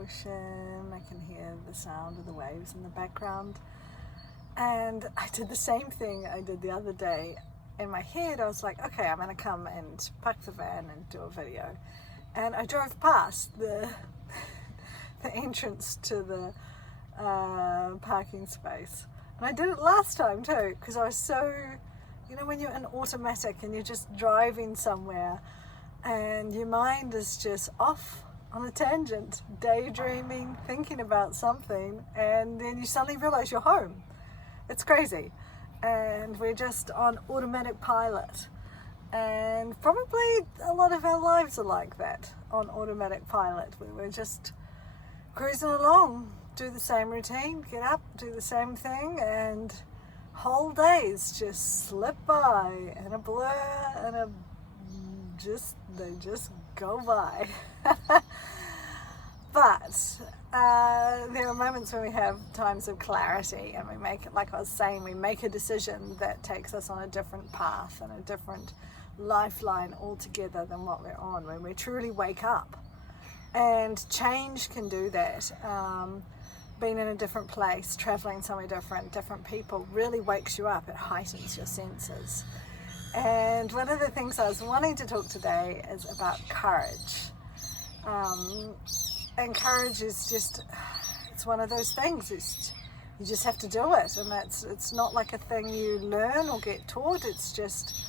ocean. I can hear the sound of the waves in the background. And I did the same thing I did the other day. In my head, I was like, okay, I'm going to come and park the van and do a video. And I drove past the entrance to the parking space. And I did it last time too, because I was so, when you're in automatic and you're just driving somewhere and your mind is just off on a tangent, daydreaming, thinking about something, and then you suddenly realize you're home. It's crazy. And we're just on automatic pilot. And probably a lot of our lives are like that, on automatic pilot, where we're just cruising along, do the same routine, get up, do the same thing, and whole days just slip by in a blur, and they just go by. But there are moments when we have times of clarity, and we make it, like I was saying, we make a decision that takes us on a different path and a different lifeline altogether than what we're on, when we truly wake up. And change can do that. Being in a different place, traveling somewhere different people really wakes you up. It heightens your senses. And one of the things I was wanting to talk today is about courage. And courage is just, it's one of those things. You just have to do it, and it's not like a thing you learn or get taught. It's just,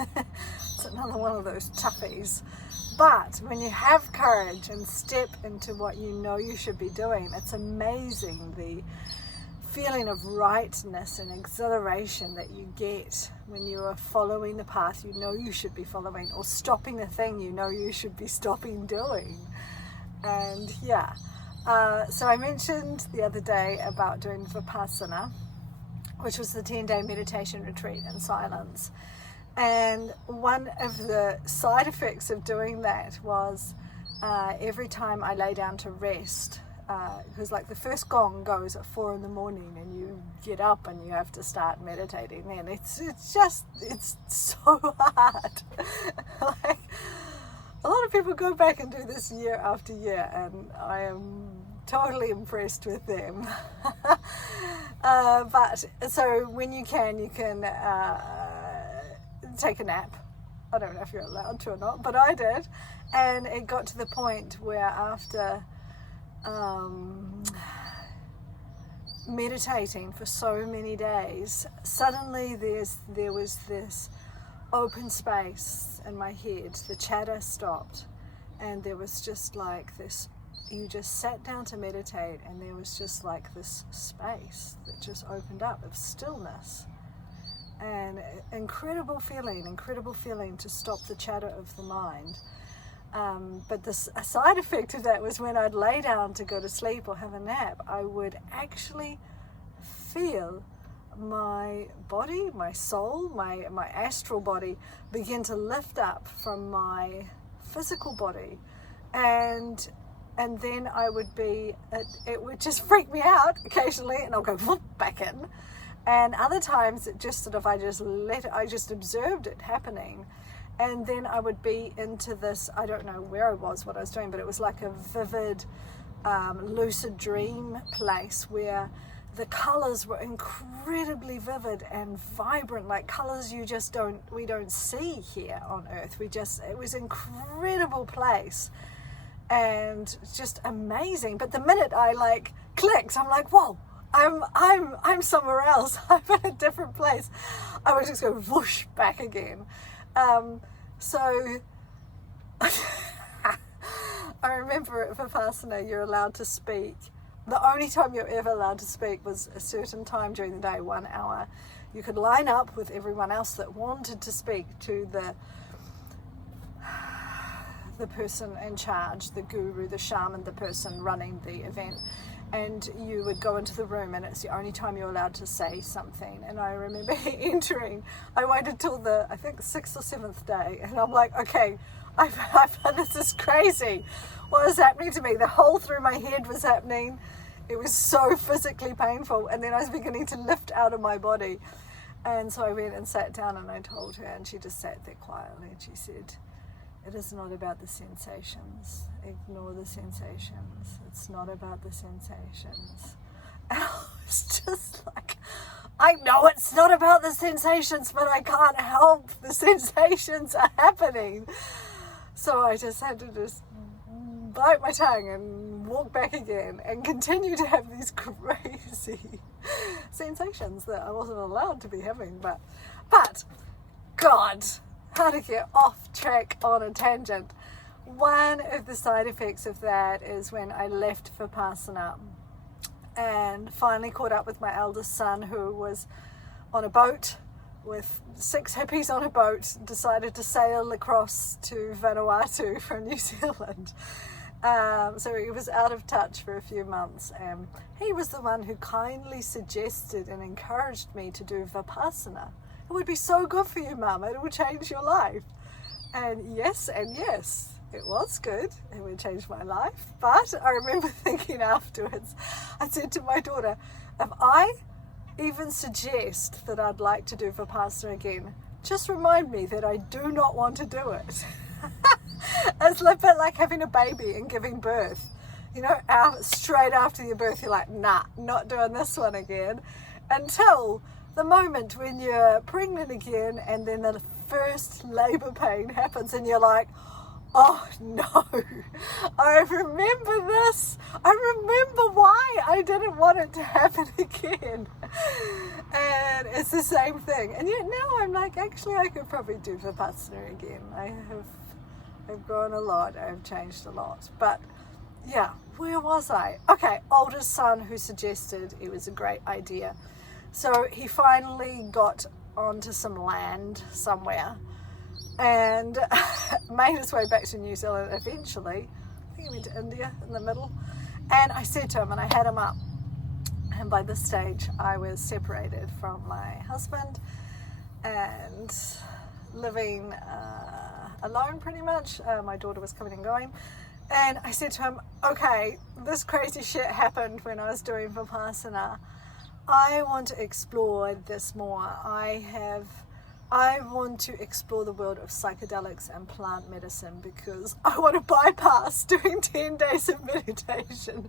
it's another one of those toughies. But when you have courage and step into what you know you should be doing, it's amazing the feeling of rightness and exhilaration that you get when you are following the path you know you should be following, or stopping the thing you know you should be stopping doing. And so I mentioned the other day about doing Vipassana, which was the 10-day meditation retreat in silence. And one of the side effects of doing that was every time I lay down to rest, because like the first gong goes at 4 a.m. and you get up and you have to start meditating, and it's so hard. Like, a lot of people go back and do this year after year, and I am totally impressed with them. But so when you can take a nap. I don't know if you're allowed to or not, but I did. And it got to the point where after meditating for so many days, suddenly there was this open space in my head. The chatter stopped, and there was just like this, you just sat down to meditate, and there was just like this space that just opened up of stillness. And incredible feeling to stop the chatter of the mind. But a side effect of that was when I'd lay down to go to sleep or have a nap, I would actually feel my body, my soul, my astral body begin to lift up from my physical body. And then I would be, it would just freak me out occasionally, and I'll go whoop, back in. And other times it just sort of, I just observed it happening. And then I would be into this, I don't know where I was, what I was doing, but it was like a vivid, lucid dream place where the colors were incredibly vivid and vibrant, like colors we don't see here on Earth. It was an incredible place and just amazing. But the minute I clicked, I'm like, whoa, I'm somewhere else. I'm in a different place. I would just go whoosh back again. So I remember at Vipassana, you're allowed to speak. The only time you're ever allowed to speak was a certain time during the day, 1 hour. You could line up with everyone else that wanted to speak to the person in charge, the guru, the shaman, the person running the event. And you would go into the room, and it's the only time you're allowed to say something. And I remember entering, I waited till the, I think, 6th or 7th day, and I'm like, okay, this is crazy. What is happening to me? The hole through my head was happening. It was so physically painful, and then I was beginning to lift out of my body. And so I went and sat down, and I told her, and she just sat there quietly, and she said, It is not about the sensations. Ignore the sensations. It's not about the sensations. And I was just like, I know it's not about the sensations, but I can't help the sensations are happening. So I just had to just bite my tongue and walk back again and continue to have these crazy sensations that I wasn't allowed to be having. But God, how to get off track on a tangent. One of the side effects of that is when I left Vipassana and finally caught up with my eldest son, who was on a boat with 6 hippies on a boat, decided to sail across to Vanuatu from New Zealand. So he was out of touch for a few months. He was the one who kindly suggested and encouraged me to do Vipassana. It would be so good for you, Mum. It would change your life. And yes, it was good. It would change my life. But I remember thinking afterwards, I said to my daughter, if I even suggest that I'd like to do Vipassana again, just remind me that I do not want to do it. It's a bit like having a baby and giving birth. You know, straight after your birth, you're like, nah, not doing this one again. Until the moment when you're pregnant again, and then the first labor pain happens and you're like, oh no, I remember this. I remember why I didn't want it to happen again. And it's the same thing. And yet now I'm like, actually I could probably do Vipassana again. I've grown a lot, I've changed a lot. But yeah, where was I? Okay, oldest son who suggested it was a great idea. So he finally got onto some land somewhere and made his way back to New Zealand eventually. I think he went to India in the middle. And I said to him, and I had him up, and by this stage I was separated from my husband and living alone pretty much. My daughter was coming and going. And I said to him, okay, this crazy shit happened when I was doing Vipassana. I want to explore this more. I want to explore the world of psychedelics and plant medicine because I want to bypass doing 10 days of meditation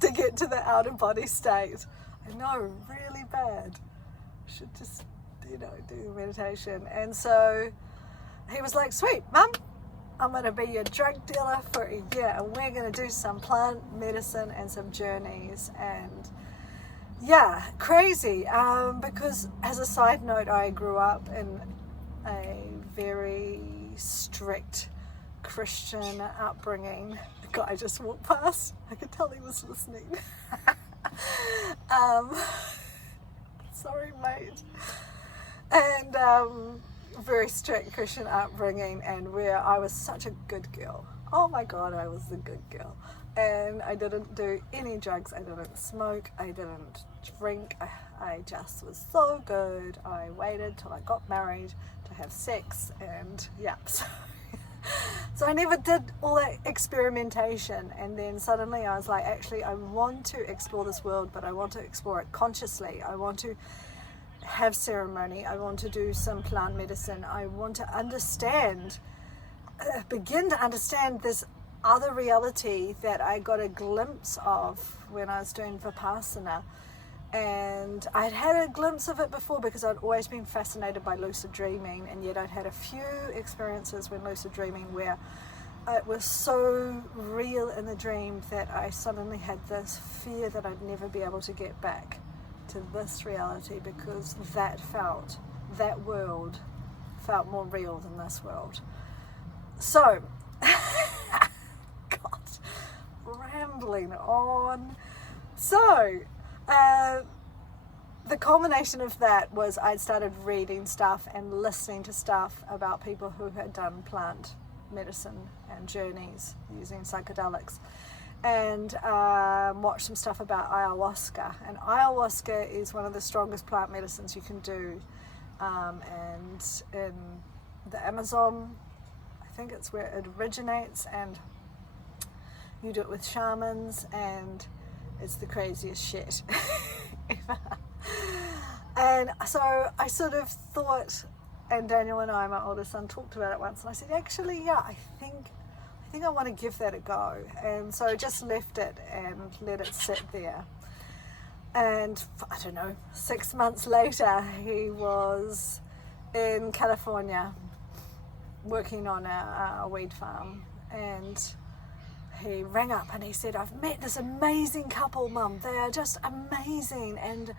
to get to the out of body state. I know, really bad. I should just, do meditation. And so he was like, sweet, Mum, I'm going to be your drug dealer for a year and we're going to do some plant medicine and some journeys. And yeah, crazy. Because as a side note, I grew up in a very strict Christian upbringing. The guy just walked past. I could tell he was listening. Sorry, mate. And very strict Christian upbringing, and where I was such a good girl. Oh my God, I was a good girl. And I didn't do any drugs, I didn't smoke, I didn't drink, I just was so good. I waited till I got married to have sex, and yeah, so I never did all that experimentation. And then suddenly I was like, actually I want to explore this world, but I want to explore it consciously. I want to have ceremony, I want to do some plant medicine, I want to begin to understand this other reality that I got a glimpse of when I was doing Vipassana. And I'd had a glimpse of it before because I'd always been fascinated by lucid dreaming, and yet I'd had a few experiences when lucid dreaming where it was so real in the dream that I suddenly had this fear that I'd never be able to get back to this reality, because that world felt more real than this world. So God, rambling on. So the culmination of that was I'd started reading stuff and listening to stuff about people who had done plant medicine and journeys using psychedelics, and watched some stuff about ayahuasca. And ayahuasca is one of the strongest plant medicines you can do, and in the Amazon, I think it's where it originates, and you do it with shamans, and it's the craziest shit ever. And so I sort of thought, and Daniel and I, my oldest son, talked about it once, and I said, actually, yeah, I think I want to give that a go. And so I just left it and let it sit there. And I don't know, 6 months later, he was in California working on a weed farm, and he rang up and he said, I've met this amazing couple, Mum. They are just amazing, and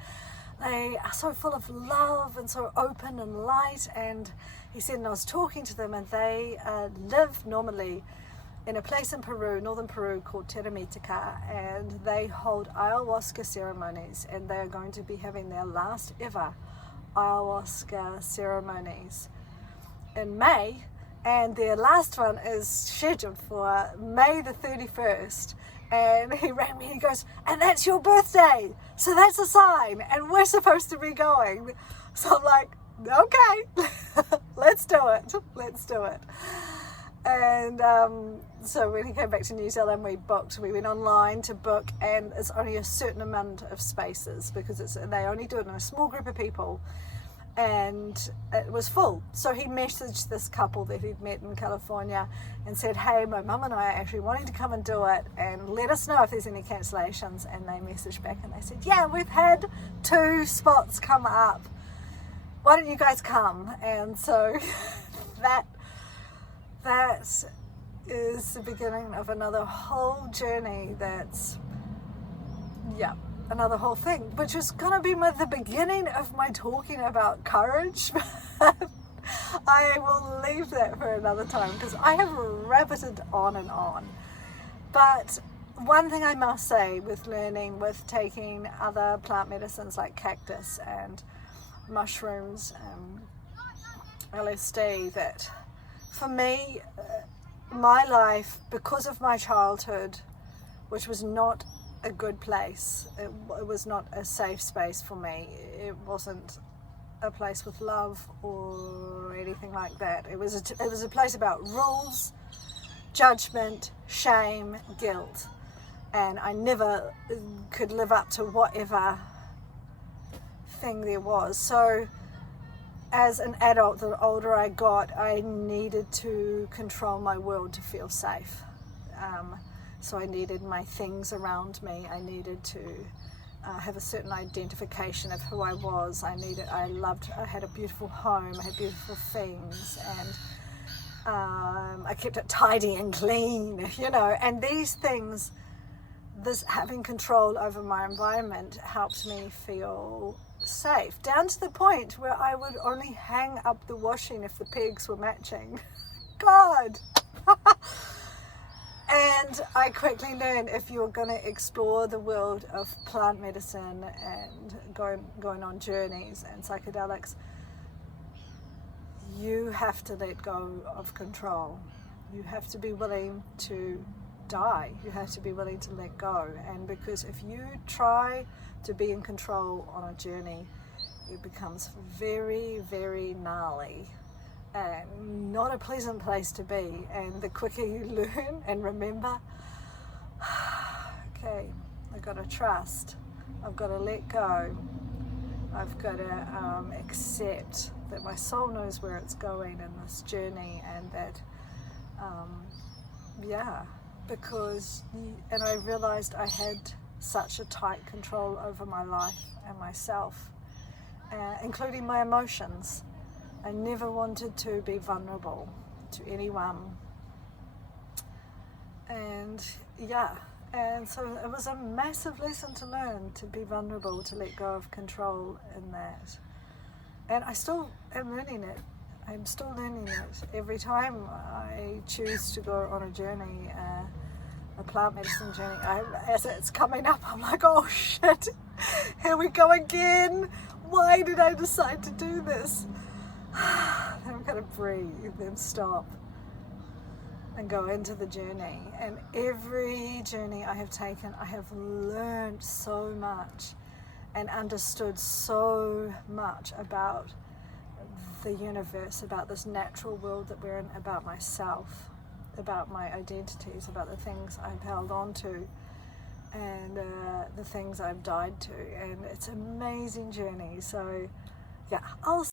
they are so full of love and so open and light. And he said, and I was talking to them, and they live normally in a place in Peru, northern Peru, called Teremitica, and they hold ayahuasca ceremonies, and they are going to be having their last ever ayahuasca ceremonies in May, and their last one is scheduled for May the 31st. And he rang me and he goes, and that's your birthday, so that's a sign, and we're supposed to be going. So I'm like, okay, let's do it. And so when he came back to New Zealand, we went online to book, and it's only a certain amount of spaces because they only do it in a small group of people, and it was full. So he messaged this couple that he'd met in California and said, hey, my mum and I are actually wanting to come and do it, and let us know if there's any cancellations. And they messaged back and they said, yeah, we've had 2 spots come up, why don't you guys come? And so that is the beginning of another whole journey. Another whole thing, which is going to be the beginning of my talking about courage. I will leave that for another time because I have rabbited on and on. But one thing I must say with taking other plant medicines like cactus and mushrooms and LSD, that for me, my life, because of my childhood, which was not a good place, it was not a safe space for me. It wasn't a place with love or anything like that. It was a place about rules, judgment, shame, guilt, and I never could live up to whatever thing there was. So as an adult, the older I got, I needed to control my world to feel safe. So I needed my things around me. I needed to have a certain identification of who I was. I had a beautiful home, I had beautiful things, and I kept it tidy and clean, and these things, this having control over my environment helped me feel safe, down to the point where I would only hang up the washing if the pegs were matching. God! And I quickly learned, if you're going to explore the world of plant medicine and going on journeys and psychedelics, you have to let go of control. You have to be willing to die. You have to be willing to let go. And because if you try to be in control on a journey, it becomes very, very gnarly. And not a pleasant place to be. And the quicker you learn and remember, okay, I've got to trust, I've got to let go, I've got to accept that my soul knows where it's going in this journey, and that and I realized I had such a tight control over my life and myself, including my emotions. I never wanted to be vulnerable to anyone. And so it was a massive lesson to learn, to be vulnerable, to let go of control in that. And I still am learning it. I'm still learning it. Every time I choose to go on a journey, a plant medicine journey, as it's coming up, I'm like, oh shit, here we go again. Why did I decide to do this? Then I'm going to breathe, then stop and go into the journey. And every journey I have taken, I have learned so much and understood so much about the universe, about this natural world that we're in, about myself, about my identities, about the things I've held on to, and the things I've died to. And it's an amazing journey. So yeah, I'll